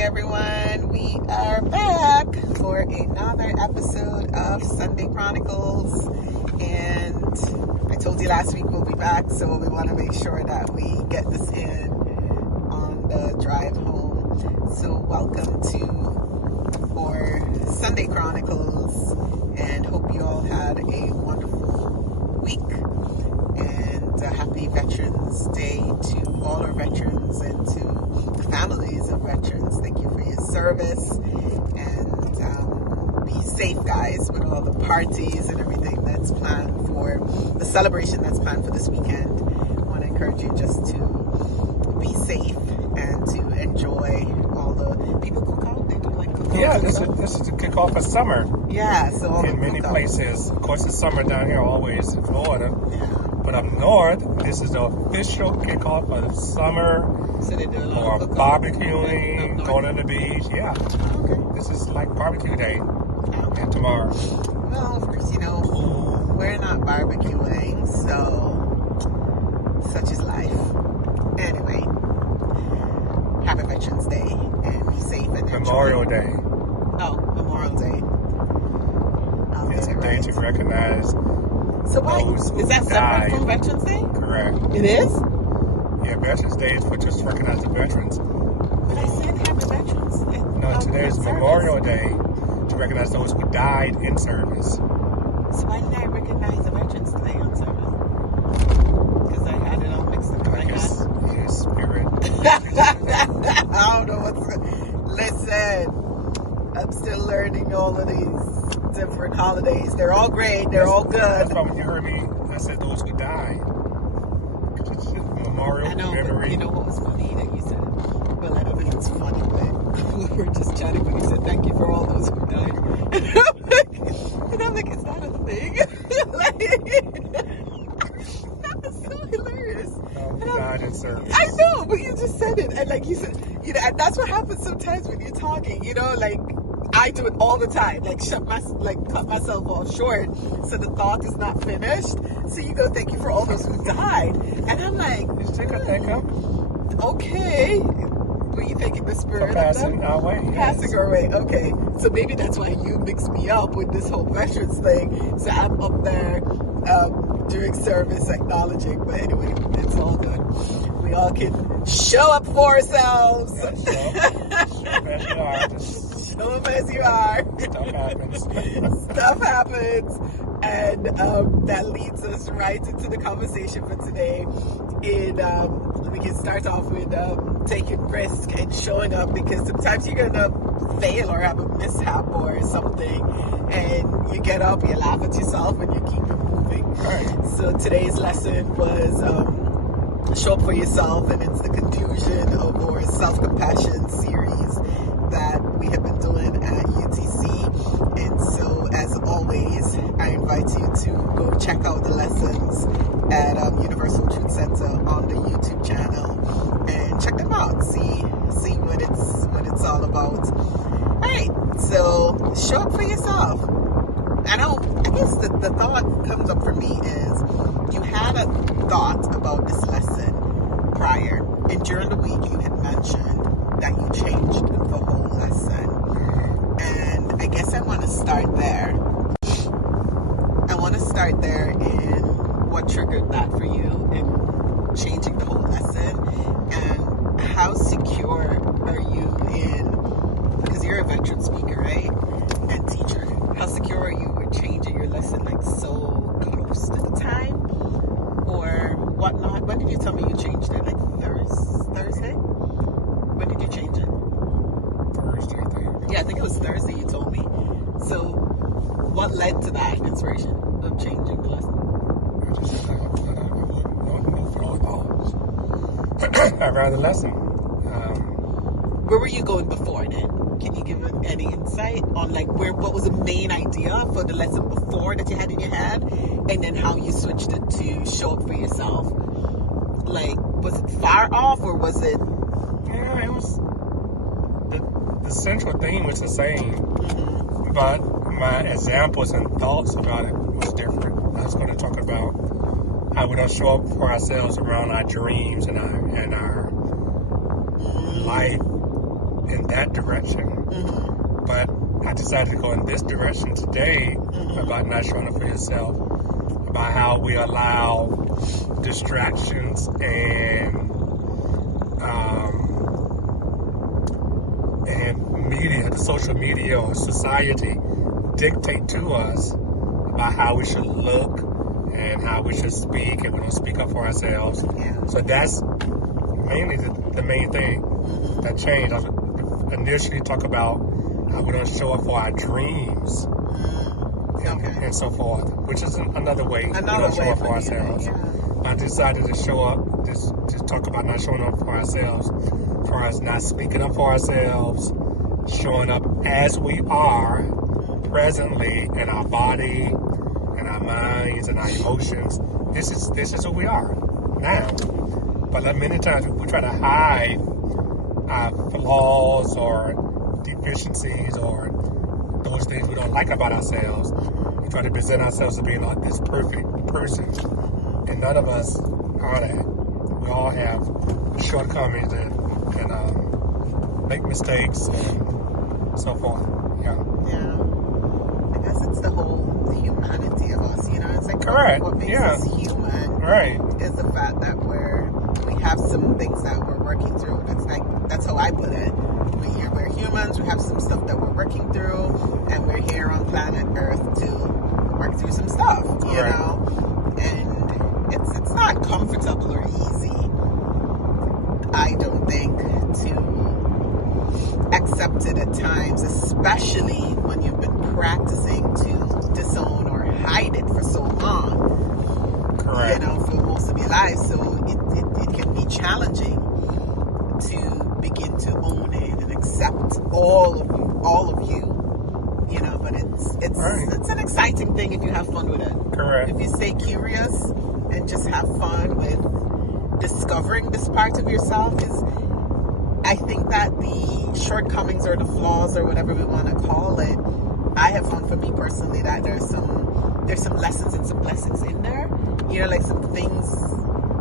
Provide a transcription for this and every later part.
everyone. We are back for another episode of Sunday Chronicles. And I told you last week we'll be back, so we want to make sure that we get this in on the drive home. So welcome to our Sunday Chronicles, and hope you all had a wonderful week. And happy Veterans Day to all our veterans and to the families of veterans. Thank you for your service, and be safe, guys, with all the parties and everything that's planned for the celebration that's planned for this weekend. I want to encourage you just to be safe and to enjoy all the people cook out. They do like cook out. Yeah, this is the kickoff of summer. Yeah, so all in many places. Of course, it's summer down here always in Florida. Yeah. But up north, this is the official kickoff of summer. So they do a or lot of barbecuing, going to the beach. Yeah. Okay. This is like barbecue day. Yeah. And tomorrow. Well, of course, we're not barbecuing, so such is life. Anyway, happy Veterans Day and be safe and enjoy. Memorial Day. Oh, Memorial Day. It's a day to recognize. So why is that separate from Veterans Day? Correct. It is? Yeah, Veterans Day is for just to recognize the veterans. But I said happy Veterans Day. No, today is Memorial Day to recognize those who died in service. So why did I recognize the Veterans Day on service? Because I had it all mixed up. His spirit. I don't know what's going. Listen, I'm still learning all of these different holidays. They're all great. They're all good. That's why when you heard me, I said those who died. Memorial, I know, memory. but you know what was funny that you said? Well, I don't think it's funny, but we were just chatting when you said thank you for all those who died. And I'm like, is that a thing? That was so hilarious. Who died in service. I know, but you just said it. And like you said, and that's what happens sometimes when you're talking, like I do it all the time, like cut myself off short so the thought is not finished. So you go, thank you for all those who died. And I'm like, okay. Were you thinking the spirit passing our way? Passing our way. Okay. So maybe that's why you mixed me up with this whole veterans thing. So I'm up there doing service, acknowledging. But anyway, it's all good. We all can show up for ourselves. Show up as you are. Stuff happens. Stuff happens. And that leads us right into the conversation for today. We can start off with taking risk and showing up, because sometimes you're going to fail or have a mishap or something, and you get up, you laugh at yourself, and you keep it moving. Right. So today's lesson was show up for yourself, and it's the conclusion of our self-compassion series that we have been doing at UTC. And so, as always, I invite you to go check out the lessons at Universal Truth Center on the YouTube channel and check them out. See what it's all about. All right, so show up for yourself. I guess the thought comes up for me is you had a thought about this lesson prior, and during the week you had mentioned that you changed the whole lesson. And I guess I want to start there. I want to start there in what triggered that for you in changing the whole lesson, and how secure are you in, because you're a veteran speaker, right? And teacher. How secure are you with changing your lesson like so close to the time or whatnot? When did you tell me you changed it? Like Thursday? When did you change it? Thursday, I think. Yeah, I think it was Thursday you told me. So what led to that inspiration of changing the lesson? I just said I wouldn't flow at all. I'd rather lesson. Where were you going before then? Can you give any insight on what was the main idea for the lesson before that you had in your head, and then how you switched it to show up for yourself? Like, was it far off, or was it? Yeah, it was. The central theme was the same, but my examples and thoughts about it was different. I was going to talk about how we don't show up for ourselves around our dreams and our life in that direction. Mm-hmm. But I decided to go in this direction today about not showing up for yourself, about how we allow distractions and media, the social media or society dictate to us about how we should look and how we should speak, and we don't speak up for ourselves. Yeah. So that's mainly the main thing that changed. I initially talk about how we don't show up for our dreams and so forth, which is another way we don't show up for ourselves. Yeah. I decided to show up, to talk about not showing up for ourselves, for us not speaking up for ourselves, showing up as we are presently in our body, in our minds, and our emotions. This is who we are now. But like many times we try to hide our flaws or deficiencies or those things we don't like about ourselves. We try to present ourselves as being like this perfect person, and none of us are that. We all have shortcomings and make mistakes and so forth. Yeah. I guess it's the humanity of us, It's like correct. What makes us human, right, is the fact that we have some things that we're working through. That's how I put it. We're humans. We have some stuff that we're working through, and we're here on planet Earth to work through some stuff, you know. And it's not comfortable or easy, I don't think, to accept it at times, especially when you've been practicing to disown or hide it for so long. correct. For most of your life. So it can be challenging to begin to own it and accept all of you. But it's an exciting thing if you have fun with it. Correct. If you stay curious and just have fun with discovering this part of yourself, I think that the shortcomings or the flaws or whatever we want to call it, I have found for me personally that there's some lessons and some blessings in there. Like some things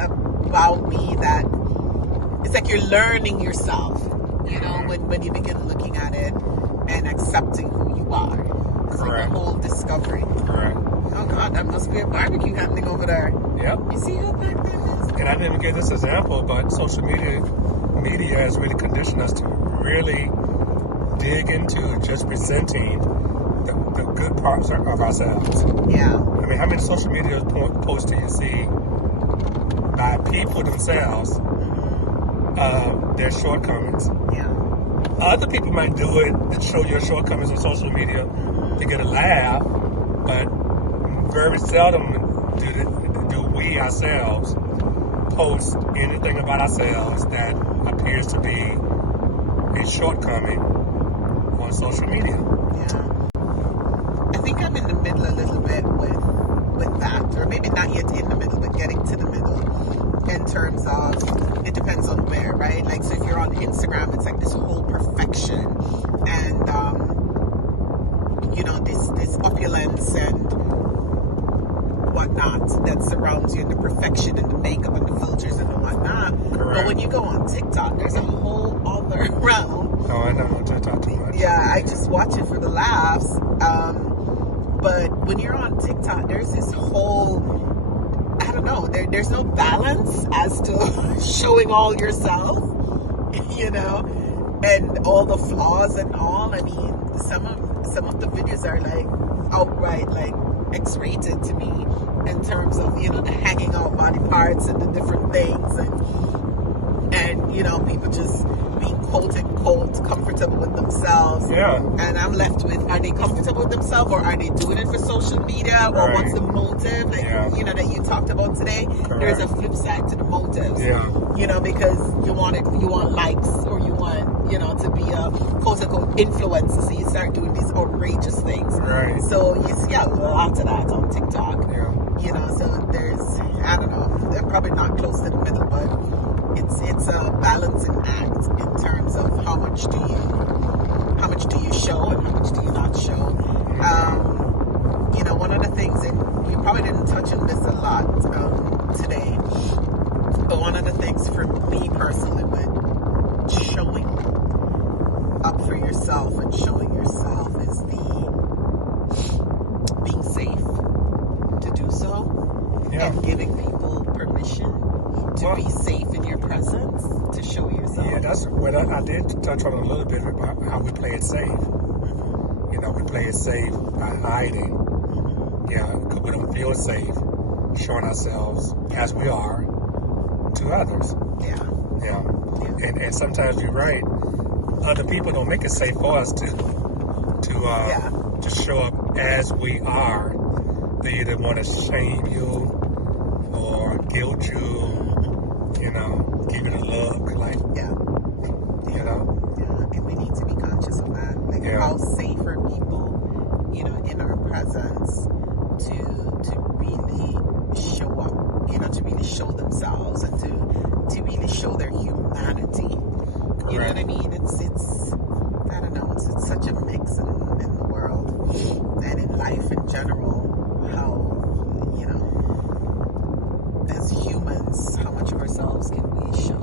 about me that it's like you're learning yourself. When you begin looking at it and accepting who you are. It's like a whole discovery. Correct. Oh God, that must be a barbecue happening over there. Yep. You see how big that is? And I didn't even give this example, but social media has really conditioned us to really dig into just presenting the good parts of ourselves. Yeah. I mean, how many social media posts do you see by people themselves, their shortcomings? Yeah. Other people might do it and show your shortcomings on social media to get a laugh, but very seldom do we ourselves post anything about ourselves that appears to be a shortcoming on social media. Yeah. I think I'm in the middle a little bit with that, or maybe not yet in the middle, but getting to the middle in terms of, it depends on where, right? Like, so if you're on Instagram, it's like this whole perfection and, this opulence and whatnot that surrounds you, and the perfection and the makeup and the filters and the whatnot. Correct. But when you go on TikTok, there's a whole other realm. Oh, I don't TikTok too much. Yeah, I just watch it for the laughs. But when you're on TikTok, there's this whole, I don't know, there's no balance as to showing all yourself, and all the flaws and all. I mean, some of the videos are like outright like X-rated to me in terms of, the hanging out body parts and the different things and people just being quote unquote comfortable with themselves. Yeah. And I'm left with, are they comfortable with themselves, or are they doing it for social media, or what's the motive? Like, that you talked about today. Correct. There's a flip side to the motives. Yeah. Because you want likes, or you want, to be a quote unquote influencer, so you start doing these outrageous things. Right. So you see a lot of that on TikTok. Yeah. So there's, I don't know, they're probably not close to the middle, but it's a balancing act in terms of how much do you show and how much do you not show. One of the things, and we probably didn't touch on this a lot today, but one of the things for me personally with showing Yeah. and giving people permission to be safe in your presence, to show yourself. Yeah, that's what I did touch on a little bit about how we play it safe. You know, we play it safe by hiding. Yeah, because we don't feel safe showing ourselves as we are to others. Yeah. And sometimes you're right. Other people don't make it safe for us to show up as we are. They either want to shame you or guilt you, you know, give it a look, like, you know. Yeah, and we need to be conscious of that. Like, how safe are people, you know, in our presence to really show up, you know, to really show themselves and to really show their humanity. You know what I mean? It's I don't know, it's such a mix in the world and in life in general, how, you know, as humans, how much of ourselves can we show?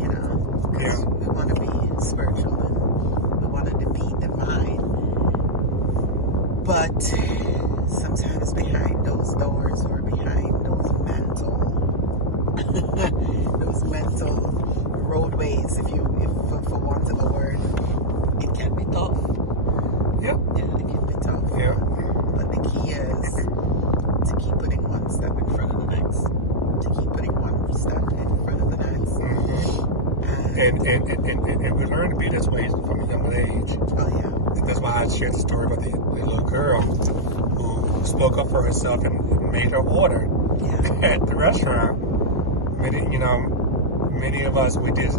You know? Yeah. We want to be spiritual and we want to be divine. But sometimes behind those doors or behind those mental roadways, if for want of a word, it can be tough. Yeah, it can be tough. Yeah. But the key is to keep putting one step in front of the next. To keep putting one step in front of the next. And we learn to be this way from a young age. Oh yeah. That's why I shared the story about the little girl who spoke up for herself and made her order at the restaurant. Many of us, we did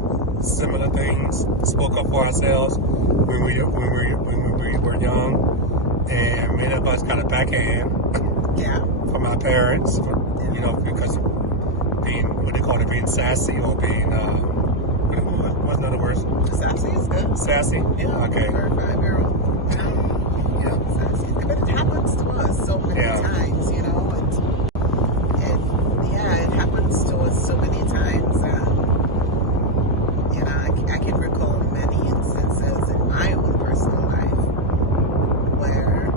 similar things, spoke up for ourselves when we were young, and many of us got a backhand from our parents, you know, because of being, what they call it, being sassy or being, what's another word? Sassy is good. Sassy? Yeah. Okay. For a 5-year-old. Yeah. Sassy. But it happens to us so many times, you know, it happens to us so many times. You know, I can recall many instances in my own personal life where,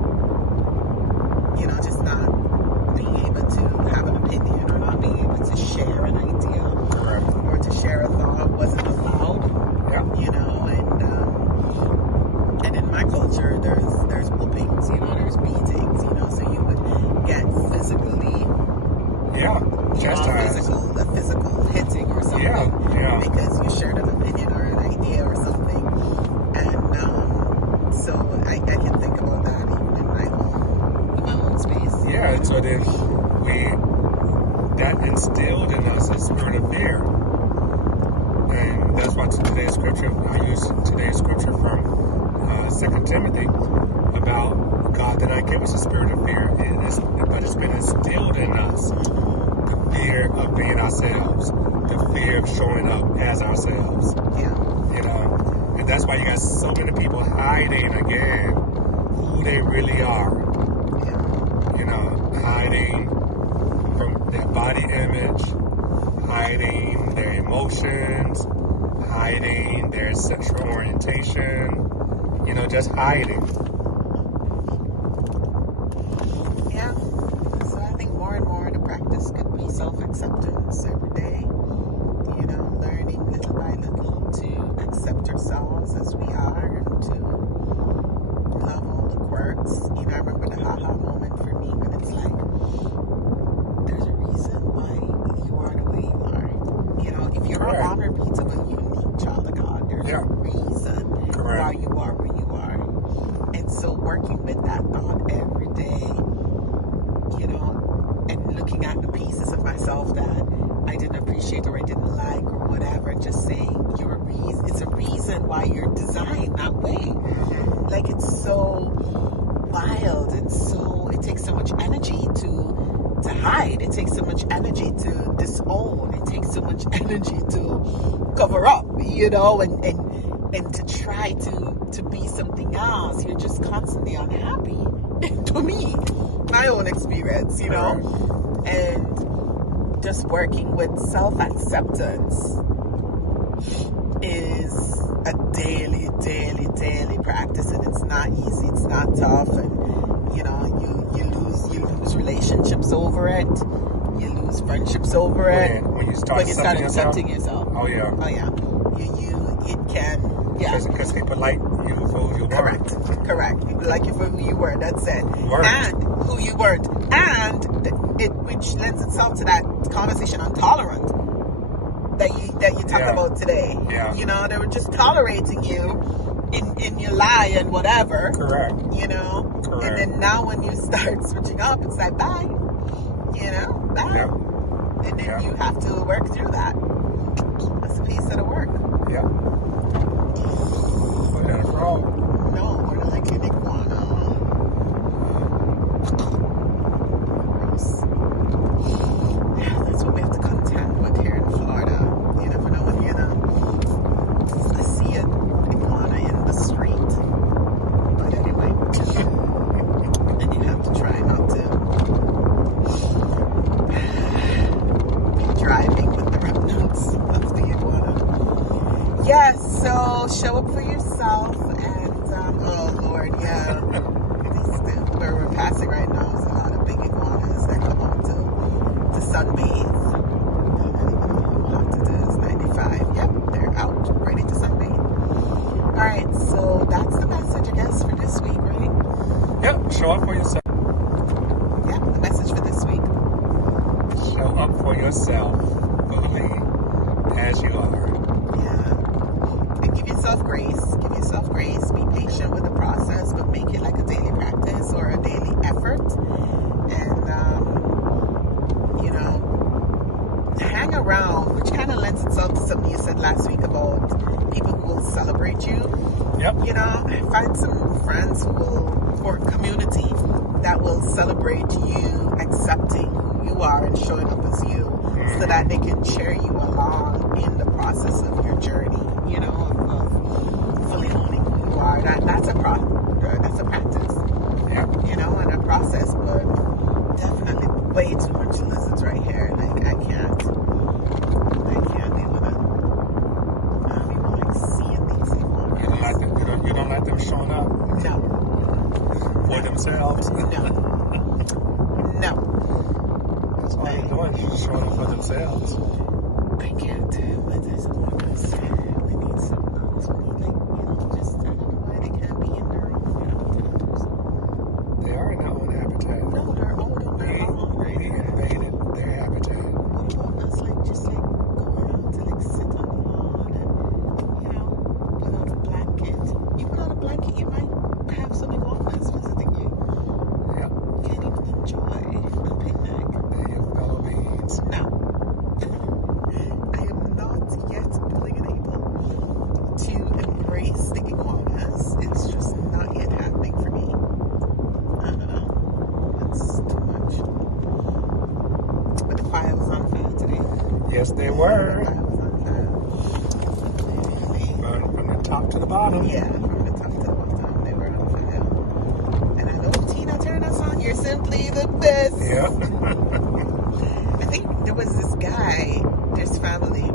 you know, just not being able to have an opinion or not being able to share an idea or to share a thought wasn't allowed. You know, and in my culture, there's whoopings, you know, there's beatings, you know, so you would get physically. A physical hitting or something because you shared an opinion or an idea or something, and so I can think about that even in my own space. Yeah, and so then that instilled in us a spirit of fear, and that's why today's scripture, I use today's scripture from 2 Timothy about God did not give us a spirit of fear, but it's been instilled in us. Fear of being ourselves, the fear of showing up as ourselves. You know, and that's why you got so many people hiding again who they really are. You know, hiding from their body image, hiding their emotions, hiding their sexual orientation. You know, just hiding. Practice could be self-acceptance every day, you know, learning little by little to accept ourselves as we are and to love all the quirks. You know, I remember the haha moment for me when it's like, there's a reason why you are the way you are. You know, if you're an unrepeatable, unique child of God, there's a reason why you are where you are. And so working with that thought every day, you know, and looking at the pieces of myself that I didn't appreciate or I didn't like or whatever, just saying it's a reason why you're designed that way. Like, it's so wild and so, it takes so much energy to hide. It takes so much energy to disown. It takes so much energy to cover up, you know, and to try to be something else. You're just constantly unhappy. To me, my own experience, you know, and just working with self-acceptance is a daily practice, and it's not easy, it's not tough, and you know, you lose relationships over it. You lose friendships over it. When you start accepting yourself. Oh yeah. Oh yeah. It can. Yeah. Because people like you for who you were. Correct. Like you for who you were. That's it. Weren't. And who you weren't. And which lends itself to that conversation on tolerant that you talked about today. Yeah. You know, they were just tolerating you in your lie and whatever. Correct. You know. Correct. And then now when you start switching up, it's like bye. You know, bye. Yeah. And then you have to work through that. That's a piece of the work. Yeah. But that's wrong. No, we're like an iguana. Gross. Yeah, that's what we have to contend with here in Florida. You never know when you're gonna see an iguana in the street. But anyway, then you have to try not to be driving with the remnants of the iguana. Yes, so show up for yourself and oh Lord, yeah. Where we're passing right now is a lot of big iguanas that come out to sunbathe. I don't even know how hot it is. 95. Yep, they're out ready to sunbathe. Alright, so that's the message I guess for this week, right? Yep, show up for yourself. Yep, the message for this week. Show up for yourself fully as you are. And give yourself grace. Give yourself grace. Be patient with the process, but make it like a daily practice or a daily effort. And, you know, hang around, which kind of lends itself to something you said last week about people who will celebrate you. Yep. You know, find some friends who will, or community that will celebrate you accepting who you are and showing up as you, so that they can cheer you along in the process of your journey, you know, of fully owning who you are. That's a practice, you know, and a process, but definitely way too much lizards right here. Like, I can't deal with it. I don't even like seeing these anymore. You don't like them showing up? No. For themselves? No. That's all they're doing, is showing up for themselves. I can't. But there's more of us. We need something else. We need, like, you know, just, I don't know why they can't be in their own habitat. They are in their own habitat. No, they're old on their own. We invaded their habitat. What about us, like, just, like, going out to, like, sit on the lawn and, you know, put out a blanket. You put out a blanket, you might have some iguanas visiting you. Yep. You can't even enjoy a picnic. They're your fellow beings. No. I am not yet willing and able to embrace the iguanas. It's just not yet happening for me. I don't know. It's too much. But the fire was on fire today. Yes, they were. The fire was on fire. From the top to the bottom. Yeah, from the top to the bottom, they were on fire. And I know Tina Turner song, You're Simply the Best. Yeah. I think there was this guy, this family,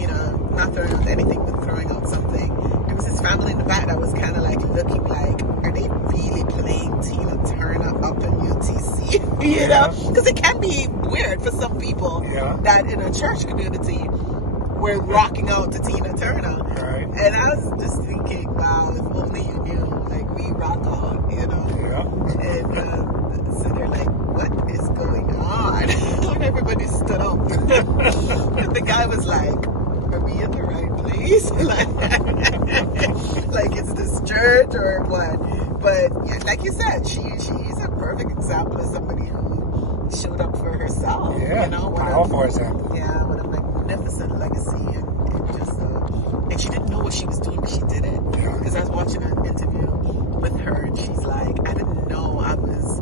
you know, not throwing out anything, but throwing out something. There was this family in the back that was kind of like looking like, are they really playing Tina Turner up in UTC? You know? Because it can be weird for some people that in a church community, we're rocking out to Tina Turner. Right. And I was just thinking, wow, if only you knew, like, we rock out, you know? Yeah. And so they're like, what is going on? Everybody stood up. And the guy was like, are we in the right place? like is this church or what? But yeah, like you said, she's a perfect example of somebody who showed up for herself. Yeah, you know, powerful example. Yeah, with a magnificent legacy and just and she didn't know what she was doing, but she did it. Because I was watching an interview with her, and she's like, I didn't know I was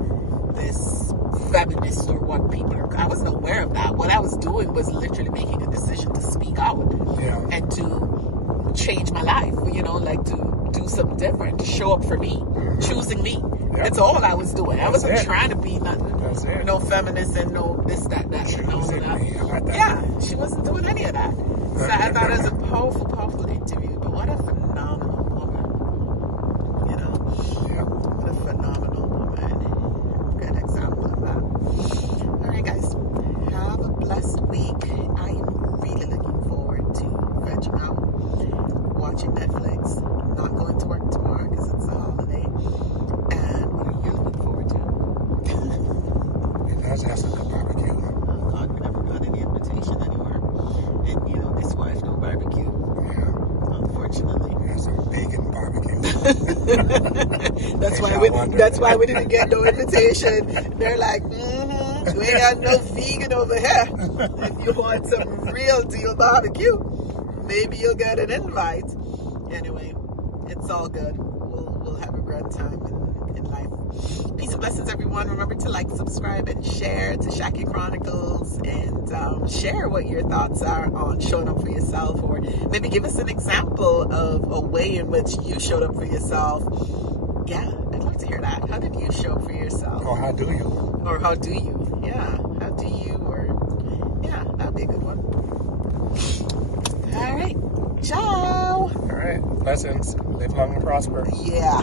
this feminist or what people are. I wasn't aware of that. What I was doing was literally making a decision to speak out and to change my life. You know, like to do something different, to show up for me, choosing me. That's all I was doing. I wasn't trying to be nothing. No feminist and no this, that, and all of that. Yeah, she wasn't doing any of that. So I thought it was a powerful, powerful interview. But what a phenomenal woman. You know? Yeah. What a phenomenal woman. Good example of that. guys have some good barbecue. Oh God, we never got any invitation anywhere. And this wife, no barbecue. Yeah. Unfortunately. Yeah, some vegan barbecue. That's why we didn't get no invitation. They're like, we ain't got no vegan over here. If you want some real deal barbecue, maybe you'll get an invite. Anyway, it's all good. We'll have a great time in life. Peace and blessings, everyone. Remember to like, subscribe, and share to Shaky Chronicles, and share what your thoughts are on showing up for yourself, or maybe give us an example of a way in which you showed up for yourself. Yeah, I'd love to hear that. How did you show up for yourself? Or how do you? Or how do you? Yeah, how do you? Or yeah, that'd be a good one. All right, ciao. All right, blessings. Live long and prosper. Yeah.